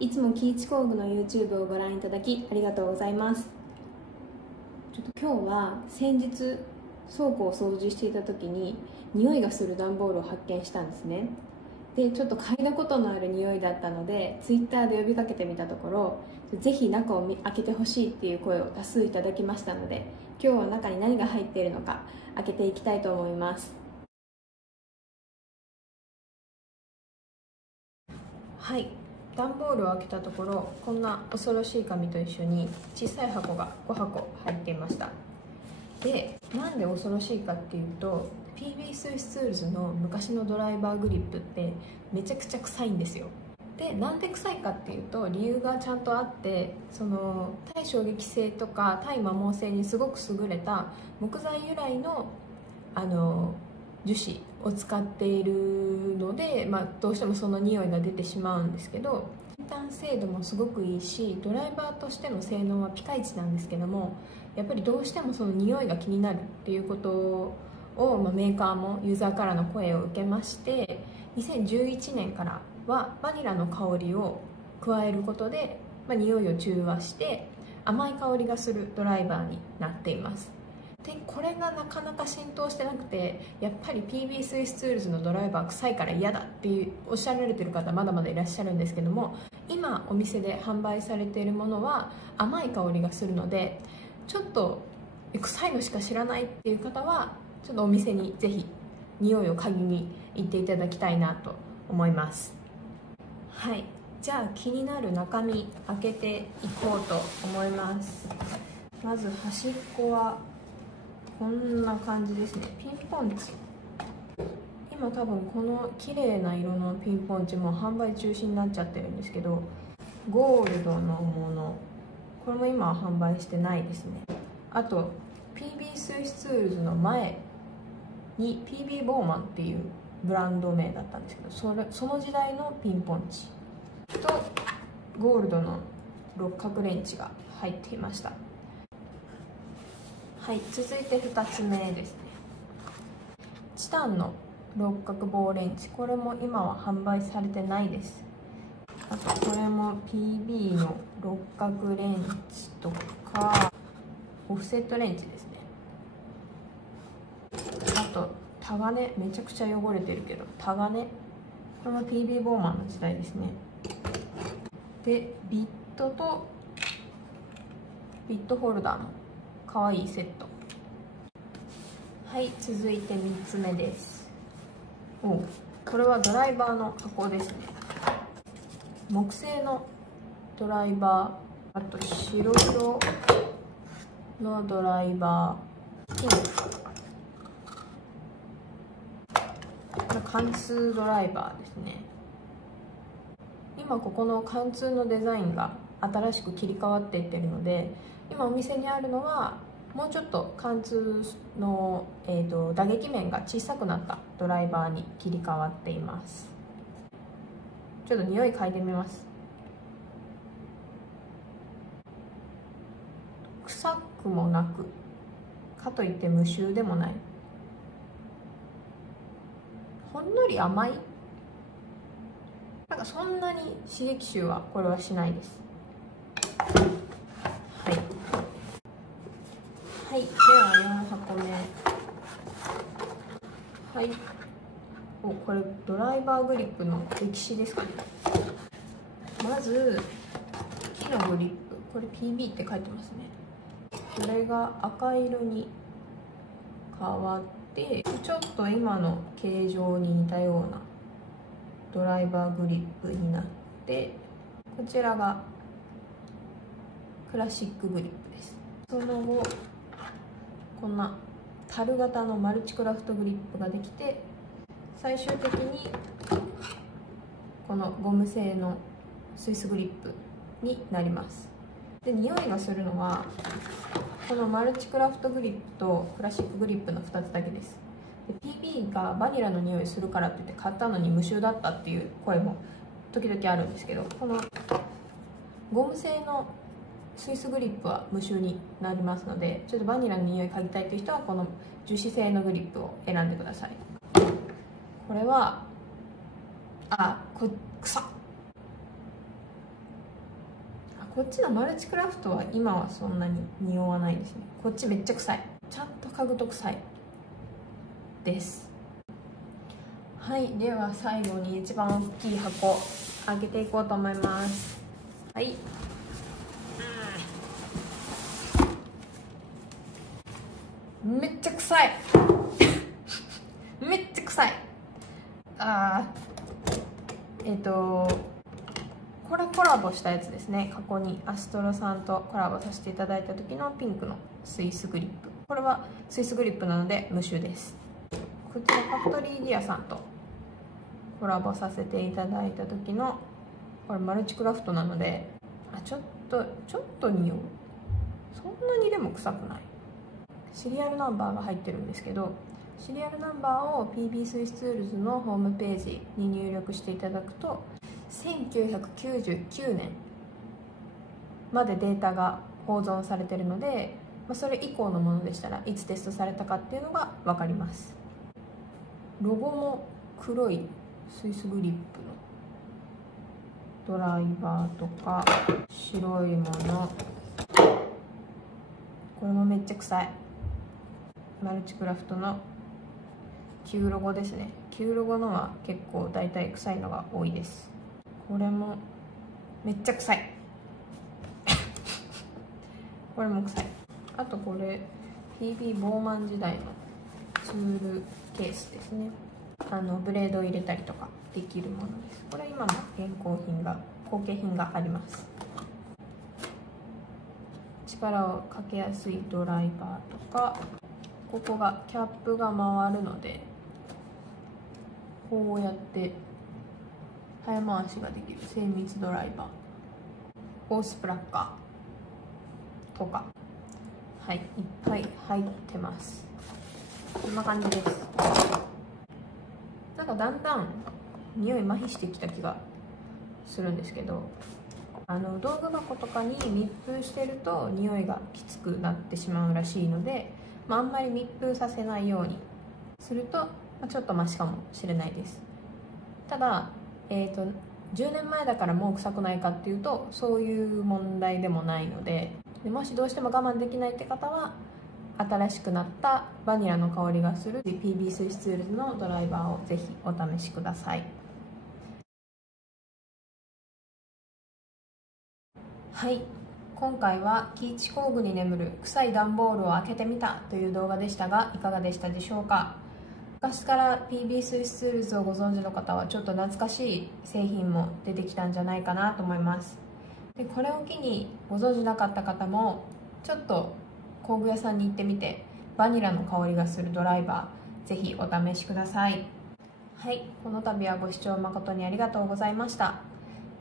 いつもキイチ工具の YouTube をご覧いただきありがとうございます。ちょっと今日は先日倉庫を掃除していた時に匂いがする段ボールを発見したんですね。でちょっと嗅いだことのある匂いだったので Twitter で呼びかけてみたところ、ぜひ中を開けてほしいっていう声を多数いただきましたので、今日は中に何が入っているのか開けていきたいと思います。はい、段ボールを開けたところ、こんな恐ろしい紙と一緒に小さい箱が5箱入っていました。で、なんで恐ろしいかっていうと、 PB スイスツールズの昔のドライバーグリップってめちゃくちゃ臭いんですよ。で、なんで臭いかっていうと理由がちゃんとあって、その耐衝撃性とか耐摩耗性にすごく優れた木材由来の樹脂を使っているので、どうしてもその匂いが出てしまうんですけど、先端精度もすごくいいし、ドライバーとしての性能はピカイチなんですけども、やっぱりどうしてもその匂いが気になるっていうことを、メーカーもユーザーからの声を受けまして、2011年からはバニラの香りを加えることで、匂いを中和して甘い香りがするドライバーになっています。でこれがなかなか浸透してなくて、やっぱり PB スイスツールズのドライバー臭いから嫌だっておっしゃられてる方まだまだいらっしゃるんですけども、今お店で販売されているものは甘い香りがするので、ちょっと臭いのしか知らないっていう方はちょっとお店にぜひ匂いを嗅ぎに行っていただきたいなと思います。はい、じゃあ気になる中身開けていこうと思います。まず端っこはこんな感じですね。ピンポンチ、今多分この綺麗な色のピンポンチも販売中止になっちゃってるんですけど、ゴールドのもの、これも今は販売してないですね。あと PB スイスツールズの前に PB ボーマンっていうブランド名だったんですけど、その時代のピンポンチとゴールドの六角レンチが入っていました。はい、続いて2つ目ですね。チタンの六角棒レンチ、これも今は販売されてないです。あとこれも PB の六角レンチとかオフセットレンチですね。あとタガネ、めちゃくちゃ汚れてるけどタガネ、これも PB ボーマンの時代ですね。でビットとビットホルダーのかわいいセット。はい、続いて3つ目です。これはドライバーの箱ですね。木製のドライバー、あと白色のドライバー、ピンク、貫通ドライバーですね。今ここの貫通のデザインが新しく切り替わっていってるので、今お店にあるのはもうちょっと貫通の、打撃面が小さくなったドライバーに切り替わっています。ちょっと匂い嗅いでみます。臭くもなく、かといって無臭でもない、ほんのり甘い、なんかそんなに刺激臭はこれはしないです。はい、では4箱目。はい、これドライバーグリップの歴史ですかね。まず木のグリップ、これ PB って書いてますね。これが赤色に変わって、ちょっと今の形状に似たようなドライバーグリップになって、こちらがクラシックグリップです。その後こんな樽型のマルチクラフトグリップができて、最終的にこのゴム製のスイスグリップになります。で、匂いがするのはこのマルチクラフトグリップとクラシックグリップの2つだけです。で PB がバニラの匂いするからって言って買ったのに無臭だったっていう声も時々あるんですけど、このゴム製のスイスグリップは無臭になりますので、ちょっとバニラの匂い嗅ぎたいという人はこの樹脂製のグリップを選んでください。これは臭っ、こっちのマルチクラフトは今はそんなに匂わないですね。こっちめっちゃ臭い。ちゃんと嗅ぐと臭いです。はい、では最後に一番大きい箱開けていこうと思います。はい、めっちゃ臭いめっちゃ臭い。これコラボしたやつですね。過去にアストロさんとコラボさせていただいた時のピンクのスイスグリップ。これはスイスグリップなので無臭です。こちらファクトリーディアさんとコラボさせていただいた時の、これマルチクラフトなので、ちょっと匂う。そんなにでも臭くない。シリアルナンバーが入ってるんですけど、シリアルナンバーを PB スイスツールズのホームページに入力していただくと、1999年までデータが保存されているので、それ以降のものでしたらいつテストされたかっていうのが分かります。ロゴも黒いスイスグリップのドライバーとか白いもの、これもめっちゃ臭い。マルチクラフトの旧ロゴですね。旧ロゴのは結構だいたい臭いのが多いです。これもめっちゃ臭いこれも臭い。あとこれ PB ボーマン時代のツールケースですね。ブレードを入れたりとかできるものです。これ今も後継品があります。力をかけやすいドライバーとか、ここがキャップが回るのでこうやって早回しができる精密ドライバー、ホースプラッカーとか、はい、いっぱい入ってます。こんな感じです。なんかだんだん匂い麻痺してきた気がするんですけど、道具箱とかに密封してると匂いがきつくなってしまうらしいので、あんまり密封させないようにすると、ちょっとマシかもしれないです。ただ、10年前だからもう臭くないかっていうとそういう問題でもないので、もしどうしても我慢できないって方は新しくなったバニラの香りがする PB スイスツールズのドライバーをぜひお試しください。はい、今回はキーチ工具に眠る臭い段ボールを開けてみたという動画でしたが、いかがでしたでしょうか。昔から PB スイスツールズをご存知の方はちょっと懐かしい製品も出てきたんじゃないかなと思います。でこれを機にご存知なかった方もちょっと工具屋さんに行ってみて、バニラの香りがするドライバーぜひお試しください。はい、この度はご視聴誠にありがとうございました。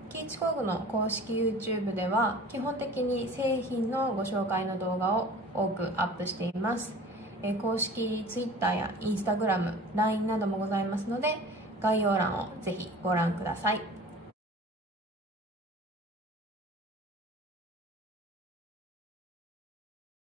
キーチ工具の公式 YouTube では基本的に製品のご紹介の動画を多くアップしています。公式 Twitter や Instagram、LINE などもございますので、概要欄をぜひご覧ください。